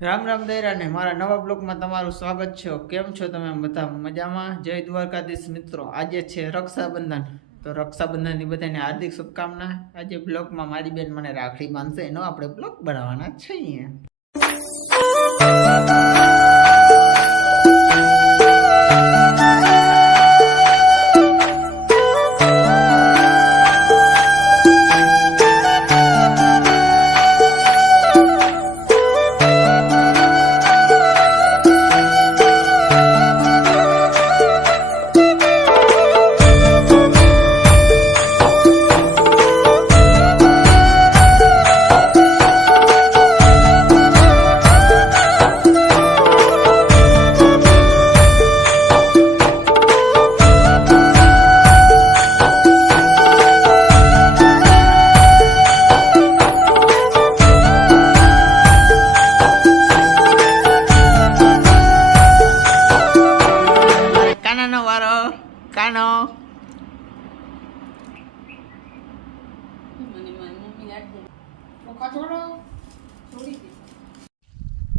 રામ રામ દૈરાને મારા નવા બ્લોગમાં તમારું સ્વાગત છે. કેમ છો તમે બધા? મજામાં? જય દ્વારકાધીશ મિત્રો. આજે છે રક્ષાબંધન. તો રક્ષાબંધનની બધાને હાર્દિક શુભકામના. આજે બ્લોગમાં મારી બેન મને રાખડી બાંધશે. એનો આપણે બ્લોગ બનાવવાના છીએ.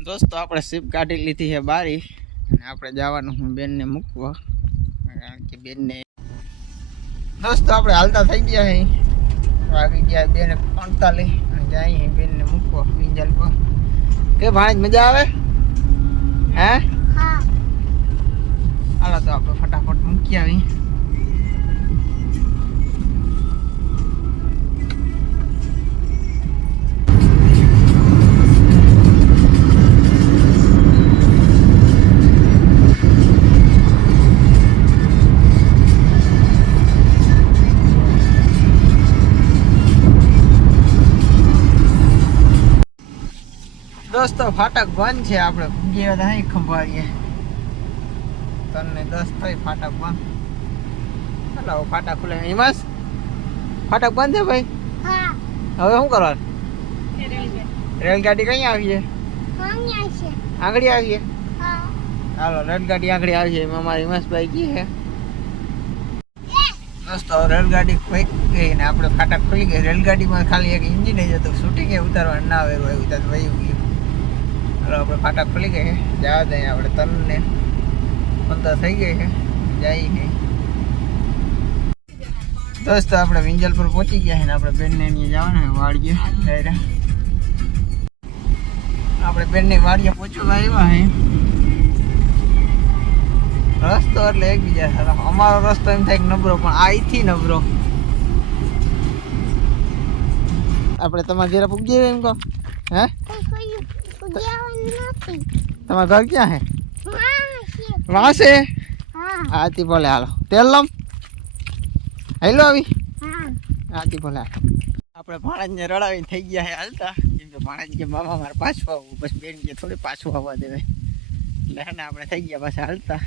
દોસ્તો આપણે સીપ કાઢી લીધી છે બારી અને આપણે જવાનું હું બેનને મૂકવા. કારણ કે બેનને દોસ્તો આપણે હાલતા થઈ ગયા અહીં વાગી ગયા બેને પાંતાલી અને જાય બેનને મૂકવા વિંજલ પર. કે ભાણેજ મજા આવે? હે? હાલો તો આપણે ફટાફટ મૂકી આવી દોસ્તો ફાટક બંધ છે આપણે. ગયા હતા અહીં ખંભાળીએ. તને દસ થઈ ફાટક બંધ. હલો ફાટક ખુલે. હિમાસ ફાટક બંધ છે ભાઈ? હવે શું કરવાનું? રેલગાડી. કઈ આવીએ આંગળી આવીએ હાલો રેલગાડી આંગળી આવી છે. એમાં મારી હિમાસભાઈ ગઈ છે. દોસ્તો રેલગાડી કોઈ ગઈ ને આપણે ફાટક ખુલી ગઈ. રેલગાડીમાં ખાલી એક ઇન્જિન જ હતું. શૂટિંગ એ ઉતારવાનું ના આવ્યું એવું ત્યાં વહી ગયું. આપણે ફાટક ખુલી ગઈ છે. જવા દઈએ આપણે તનને. પંદર થઈ ગઈ છે. જાય છે. દોસ્તો, આપણે વિંજલ પર પહોંચી ગયા છે ને આપણે બેનને અહીંયા જવાના છે, વાડીએ. ડાયરા. આપણે બેનને વાડીએ પહોંચવા આવ્યા છે. રસ્તો એટલે એકબીજા સાથે. અમારો રસ્તો એમ થાય કે નબળો, પણ આ અહીંથી નબળો. આપણે તમારા ઘરે પૂગી એમ કહો. હે? તમારા ઘર ક્યાં હે? વાસે આથી ભલે હાલો. તેલ લમ હેલો આવી. આથી ભલે આપણે ભાણજને રડાવીને થઈ ગયા હે હાલતા. કેમ કે ભાણજ કે મામા મારે પાછું આવવું બસ બેન કે થોડી પાછું આવવા દેવે એટલે હે ને આપણે થઈ ગયા પાછા હાલતા.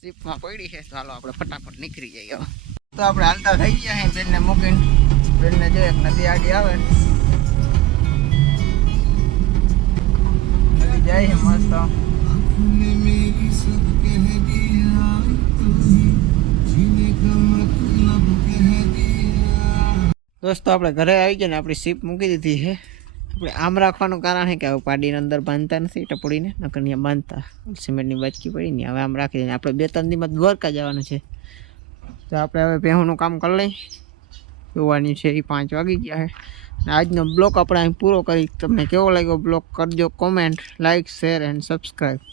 શિપમાં પડી છે તો હાલો આપણે ફટાફટ નીકળી જઈએ. તો આપણે હાલતા થઈ ગયા હે બેનને મૂકીને. બેનને જો એક નદી આડી આવે. જાય મસ્ત. દોસ્તો, આપણે ઘરે આવી ગયા ને, આપણી સીપ મૂકી દીધી છે. આપણે આમ રાખવાનું કારણ છે કે હવે પાડીને અંદર બાંધતા નથી, ટપડીને, નકર ત્યાં બાંધતા. સિમેન્ટની બાચકી પડી ને હવે આમ રાખી દઈએ. આપણે બે ત્રણ દિવસ દ્વારકા જવાનું છે. તો આપણે હવે પહેવાનું કામ કરી લઈ જોવાની છે એ પાંચ વાગી ગયા છે આજનો બ્લોક આપણે અહીં પૂરો કરી. તમને કેવો લાગ્યો બ્લોક કરજો, comment like share, and subscribe.